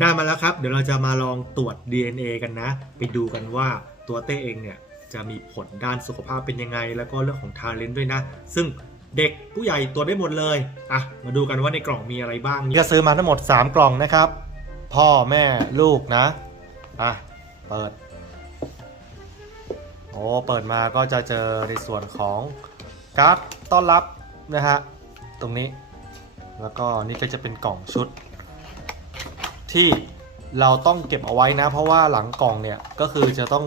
ได้มาแล้วครับ เดี๋ยวเราจะมาลองตรวจ DNA กันนะ ไปดูกันว่าตัวเต้เองเนี่ยจะมีผลด้านสุขภาพเป็นยังไง แล้วก็เรื่องของทาเลนต์ด้วยนะ ซึ่งเด็กผู้ใหญ่ตรวจได้หมดเลยอะมาดูกันว่าในกล่องมีอะไรบ้างจะซื้อมาทั้งหมด 3 กล่องนะครับ พ่อแม่ลูกนะอะเปิดโอ้เปิดมาก็จะเจอในส่วนของการ์ดต้อนรับนะฮะตรงนี้ แล้วก็นี่ก็จะเป็นกล่องชุด ที่เราต้องเก็บเอาไว้นะ เพราะว่าหลังกล่องเนี่ยก็คือจะต้อง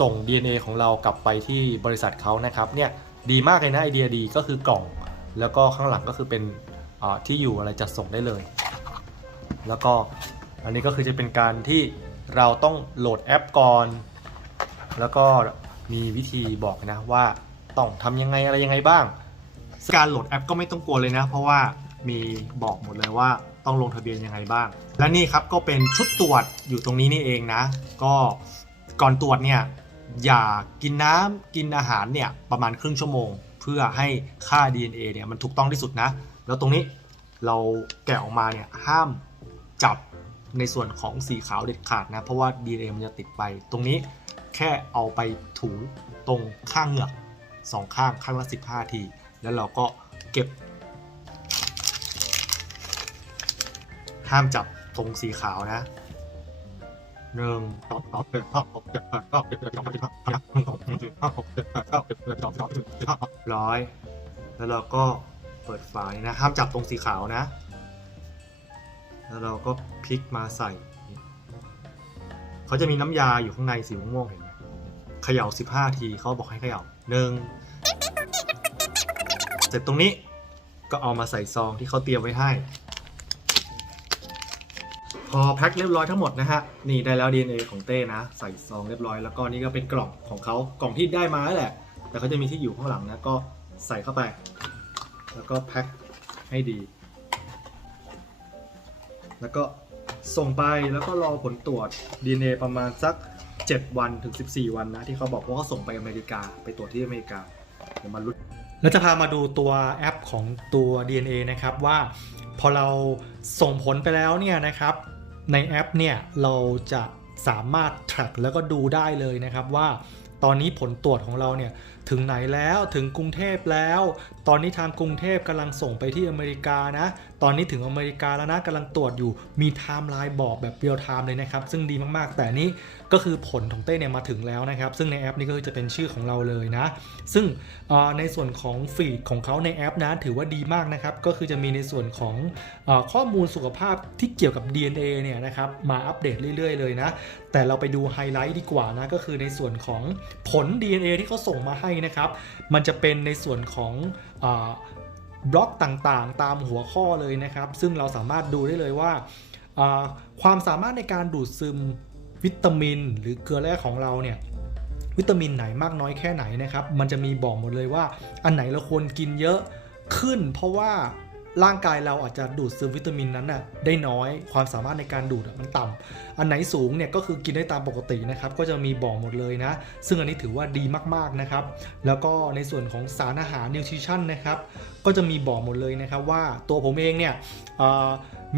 ส่ง DNA ของเรากลับไปที่บริษัทเขานะครับเนี่ยดีมากเลยนะไอเดียดีก็คือกล่อง แล้วก็ข้างหลังก็คือเป็นที่อยู่อะไรจะส่งได้เลย แล้วก็อันนี้ก็คือจะเป็นการที่เราต้องโหลดแอปก่อน แล้วก็มีวิธีบอกนะว่าต้องทำยังไงอะไรยังไงบ้าง การโหลดแอปก็ไม่ต้องกลัวเลยนะ เพราะว่ามีบอกหมดเลยว่า ต้องลงทะเบียนยังไงบ้าง และนี่ครับก็เป็นชุดตรวจอยู่ตรงนี้นี่เองนะ ก็ก่อนตรวจเนี่ยอย่ากินน้ำกินอาหารเนี่ยประมาณครึ่งชั่วโมง เพื่อให้ค่า DNA เนี่ยมันถูกต้องที่สุดนะ แล้วตรงนี้เราแกะออกมาเนี่ยห้ามจับในส่วนของสีขาวเด็ดขาดนะ เพราะว่า DNA มันจะติดไป ตรงนี้แค่เอาไปถูตรงข้างเหงือกสองข้างข้างละ 15 ที แล้วเราก็เก็บ ห้ามจับตรงสีขาวนะหนึ่งสองสามสี่ห้าหกเจ็ดแปดเก้าสิบเอ็ดสองสามสี่ห้าหกเจ็ดแปดเก้าสิบเอ็ดห้าหกเจ็ดแปดเก้าสิบเอ็ดสองสามสี่ห้าร้อยแล้วเราก็เปิดฝานี่นะห้ามจับตรงสีขาวนะ แล้วเราก็พลิกมาใส่ เขาจะมีน้ำยาอยู่ข้างในสีม่วงๆเห็นไหมเขย่า15ทีเขาบอกให้เขย่าหนึ่งเสร็จตรงนี้ก็เอามาใส่ซองที่เขาเตรียมไว้ให้ พอแพ็คเรียบร้อยทั้งหมดนะฮะนี่ได้แล้ว DNA ของเต้นะ ใส่ซองเรียบร้อยแล้วก็นี่ก็เป็นกล่องของเขากล่องที่ได้มาแล้วแหละ แต่เขาจะมีที่อยู่ข้างหลังนะก็ใส่เข้าไป แล้วก็แพ็คให้ดี แล้วก็ส่งไปแล้วก็รอผลตรวจ DNA ประมาณสัก 7 วันถึง 14 วันนะที่เขาบอกว่าเขาส่งไปอเมริกาไปตรวจที่อเมริกาเดี๋ยวมาลุ้นแล้วจะพามาดูตัวแอปของตัว DNA นะครับว่าพอเราส่งผลไปแล้วเนี่ยนะครับ ในแอปเนี่ยเราจะสามารถ track แล้วก็ดูได้เลยนะครับว่าตอนนี้ผลตรวจของเราเนี่ยถึงไหนแล้วถึงกรุงเทพแล้ว ตอนนี้ทางกรุงเทพกำลังส่งไปที่อเมริกานะ ตอนนี้ถึงอเมริกาแล้วนะกำลังตรวจอยู่มีไทม์ไลน์บอกแบบเรียลไทม์เลยนะครับ ซึ่งดีมากๆ แต่นี้ก็คือผลของเต้เนี่ยมาถึงแล้วนะครับ ซึ่งในแอปนี้ก็คือจะเป็นชื่อของเราเลยนะ ซึ่งในส่วนของฟีดของเขาในแอปนะถือว่าดีมากนะครับ ก็คือจะมีในส่วนของอข้อมูลสุขภาพที่เกี่ยวกับ DNA เนี่ยนะครับมาอัปเดตเรื่อย ๆ เลยนะ แต่เราไปดูไฮไลท์ดีกว่านะก็คือในส่วนของผล DNA ที่เขาส่งมาให้นะครับ มันจะเป็นในส่วนของอบล็อกต่างๆ ตามหัวข้อเลยนะครับ ซึ่งเราสามารถดูได้เลยว่าความสามารถในการดูดซึมวิตามิน หรือเกลือแร่ของเราเนี่ยวิตามินไหนมากน้อยแค่ไหนนะครับ มันจะมีบอกหมดเลยว่า อันไหนเราควรกินเยอะขึ้น เพราะว่า ร่างกายเราอาจจะดูดซึมวิตามินนั้นน่ะได้น้อยความสามารถในการดูดมันต่ำอันไหนสูงเนี่ยก็คือกินได้ตามปกตินะครับก็จะมีบอกหมดเลยนะ ซึ่งอันนี้ถือว่าดีมากๆนะครับ แล้วก็ในส่วนของสารอาหารนิวทริชั่นนะครับก็จะมีบอกหมดเลยนะครับว่าตัวผมเองเนี่ย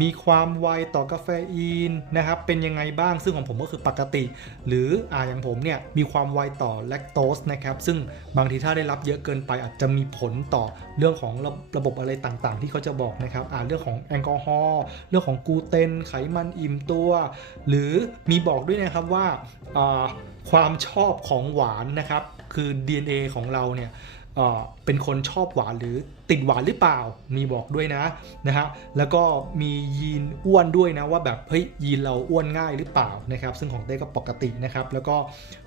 มีความไวต่อกาแฟอีนนะครับเป็นยังไงบ้างซึ่งของผมก็คือปกติ หรืออ่าอย่างผมเนี่ยมีความไวต่อแลคโตสนะครับซึ่งบางทีถ้าได้รับเยอะเกินไปอาจจะมีผลต่อเรื่องของระระบบอะไรต่างๆ ที่เขาจะบอกนะครับอ่าเรื่องของแอลกอฮอล์เรื่องของกูเตนไขมันอิ่มตัว หรือมีบอกด้วยนะครับว่าอ่าความชอบของหวานนะครับคือ DNA ของเราเนี่ย เป็นคนชอบหวานหรือติดหวานหรือเปล่า มีบอกด้วยนะนะฮะแล้วก็มียีนอ้วนด้วยนะว่าแบบเฮ้ยยีนเราอ้วนง่ายหรือเปล่านะครับซึ่งของเต้ก็ปกตินะครับแล้วก็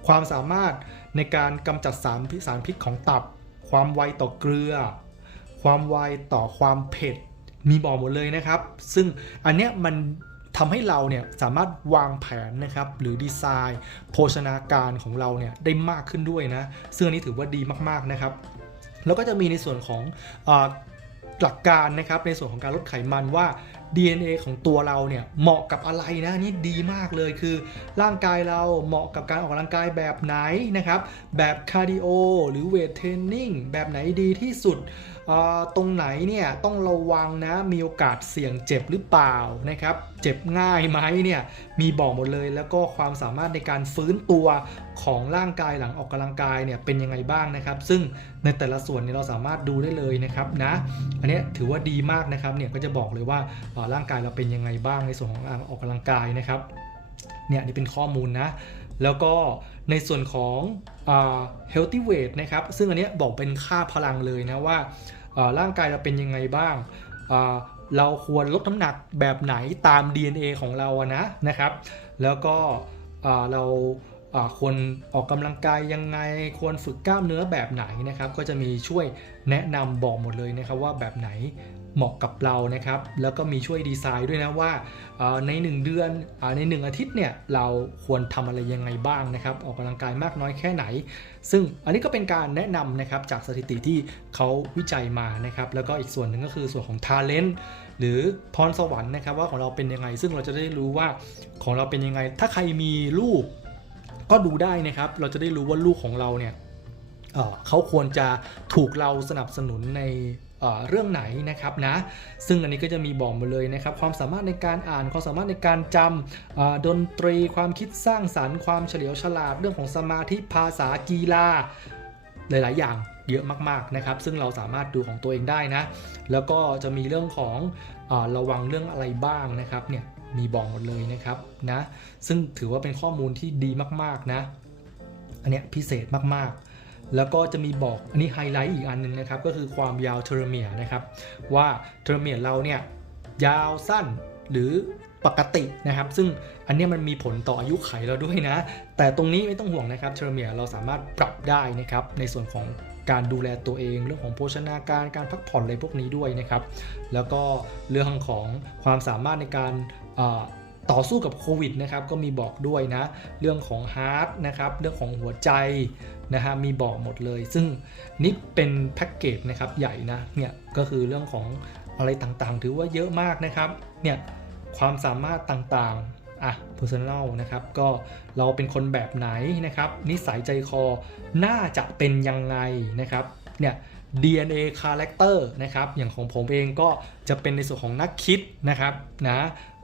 ความสามารถในการกำจัดสารพิษสารพิษของตับ ความไวต่อเกลือ ความไวต่อความเผ็ดมีบอกหมดเลยนะครับ ซึ่งอันเนี้ยมัน ทำให้เราเนี่ยสามารถวางแผนนะครับหรือดีไซน์โภชนาการของเราเนี่ยได้มากขึ้นด้วยนะซึ่งอันนี้ถือว่าดีมากๆนะครับ แล้วก็จะมีในส่วนของอหลักการนะครับในส่วนของการลดไขมันว่า DNA ของตัวเราเนี่ยเหมาะกับอะไรนะนี่ดีมากเลยคือ ร่างกายเราเหมาะกับการออกกำลังกายแบบไหนนะครับ แบบคาร์ดิโอหรือเวทเทรนนิ่งแบบไหนดีที่สุดตรงไหนเนี่ยต้องระวังนะมีโอกาสเสี่ยงเจ็บหรือเปล่านะครับ เจ็บง่ายไหมเนี่ยมีบอกหมดเลยแล้วก็ความสามารถในการฟื้นตัวของร่างกายหลังออกกำลังกายเนี่ยเป็นยังไงบ้างนะครับ ซึ่งในแต่ละส่วนเนี่ยเราสามารถดูได้เลยนะครับนะอันนี้ถือว่าดีมากนะครับเนี่ยก็จะบอกเลยว่าร่างกายเราเป็นยังไงบ้างในส่วนของการออกกำลังกายนะครับเนี่ยนี่เป็นข้อมูลนะแล้วก็ในส่วนของ healthy weight นะครับซึ่งอันเนี้ยบอกเป็นค่าพลังเลยนะว่าร่างกายเราเป็นยังไงบ้างเราควรลดน้ำหนักแบบไหนตาม DNA ของเราอะนะนะครับ แล้วก็เราควรออกกำลังกายยังไง ควรฝึกกล้ามเนื้อแบบไหนนะครับ ก็จะมีช่วยแนะนำบอกหมดเลยนะครับว่าแบบไหน เหมาะกับเรานะครับ แล้วก็มีช่วยดีไซน์ด้วยนะว่าใน 1 เดือนอใน 1 อาทิตย์เนี่ยเราควรทำอะไรยังไงบ้างนะครับ ออกกำลังกายมากน้อยแค่ไหน ซึ่งอันนี้ก็เป็นการแนะนำนะครับจากสถิติที่เขาวิจัยมานะครับ แล้วก็อีกส่วนหนึ่งก็คือส่วนของ talent หรือพรสวรรค์นะครับว่าของเราเป็นยังไง ซึ่งเราจะได้รู้ว่าของเราเป็นยังไง ถ้าใครมีลูกก็ดูได้นะครับ เราจะได้รู้ว่าลูกของเราเนี่ยเเขาควรจะถูกเราสนับสนุนใน เรื่องไหนนะครับนะ ซึ่งอันนี้ก็จะมีบอกมาเลยนะครับ ความสามารถในการอ่าน ความสามารถในการจำดนตรี ความคิดสร้างสรรค์ ความเฉลียวฉลาด เรื่องของสมาธิ ภาษา กีฬา หลาย ๆ อย่างเยอะมาก ๆ นะครับ ซึ่งเราสามารถดูของตัวเองได้นะ แล้วก็จะมีเรื่องของออระวังเรื่องอะไรบ้างนะครับ เนี่ย มีบอกหมดเลยนะครับนะ ซึ่งถือว่าเป็นข้อมูลที่ดีมาก ๆ นะ อันเนี้ยพิเศษมาก ๆ แล้วก็จะมีบอกอันนี้ไฮไลท์อีกอันหนึงนะครับ ก็คือความยาวเทอร์เมียนะครับ ว่าเทอร์เมียเราเนี่ยยาวสั้นหรือปกตินะครับ ซึ่งอันนี้มันมีผลต่ออายุไขเราด้วยนะ แต่ตรงนี้ไม่ต้องห่วงนะครับเทอร์เมียเราสามารถปรับได้นะครับ ในส่วนของการดูแลตัวเองเรื่องของโภชนาการการพักผ่อนอะไรพวกนี้ด้วยนะครับ แล้วก็เรื่องของความสามารถในการ ต่อสู้กับโควิดนะครับก็มีบอกด้วยนะ เรื่องของฮาร์ดนะครับเรื่องของหัวใจนะฮะมีบอกหมดเลย ซึ่งนี่เป็นแพ็กเกจนะครับใหญ่นะเนี่ยก็คือเรื่องของอะไรต่างๆ ถือว่าเยอะมากนะครับเนี่ยความสามารถต่างๆอะ personal นะครับก็เราเป็นคนแบบไหนนะครับนิสัยใจคอน่าจะเป็นยังไงนะครับเนี่ย DNA character นะครับอย่างของผมเองก็จะเป็นในส่วนของนักคิดนะครับนะ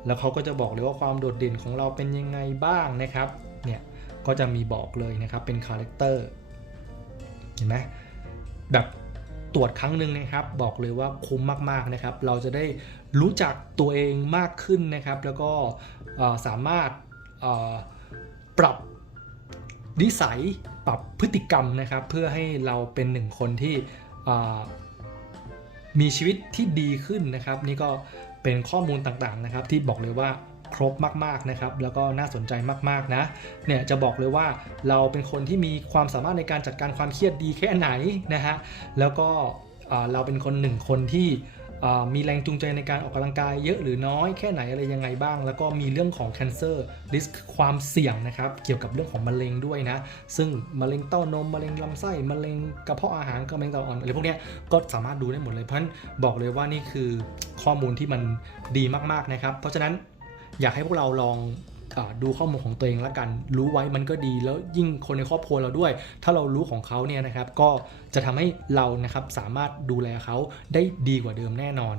แล้วเขาก็จะบอกเลยว่าความโดดเด่นของเราเป็นยังไงบ้างนะครับ เนี่ยก็จะมีบอกเลยนะครับเป็น character เห็นไหมแบบตรวจครั้งหนึ่งนะครับ บอกเลยว่าคุ้มมากๆนะครับ เราจะได้รู้จักตัวเองมากขึ้นนะครับ แล้วก็สามารถปรับนิสัยปรับพฤติกรรมนะครับ เพื่อให้เราเป็นหนึ่งคนที่มีชีวิตที่ดีขึ้นนะครับ นี่ก็ เป็นข้อมูลต่างๆนะครับที่บอกเลยว่าครบมากๆนะครับแล้วก็น่าสนใจมากๆนะเนี่ยจะบอกเลยว่าเราเป็นคนที่มีความสามารถในการจัดการความเครียดดีแค่ไหนนะฮะแล้วก็เราเป็นคนหนึ่งคนที่ มีแรงจูงใจในการออกกำลังกายเยอะหรือน้อยแค่ไหนอะไรยังไงบ้าง แล้วก็มีเรื่องของ cancer risk ความเสี่ยงนะครับ เกี่ยวกับเรื่องของมะเร็งด้วยนะ ซึ่งมะเร็งเต้านมมะเร็งลำไส้มะเร็งกระเพาะอาหารมะเร็งเต้าอ่อนอะไรพวกนี้ก็สามารถดูได้หมดเลยเพราะฉะนั้นบอกเลยว่านี่คือข้อมูลที่มันดีมากๆนะครับ เพราะฉะนั้นอยากให้พวกเราลอง ดูข้อมูลของตัวเองละกัน รู้ไว้มันก็ดีแล้วยิ่งคนในครอบครัวเราด้วย ถ้าเรารู้ของเขาเนี่ยนะครับก็จะทำให้เรานะครับสามารถดูแลเขาได้ดีกว่าเดิมแน่นอน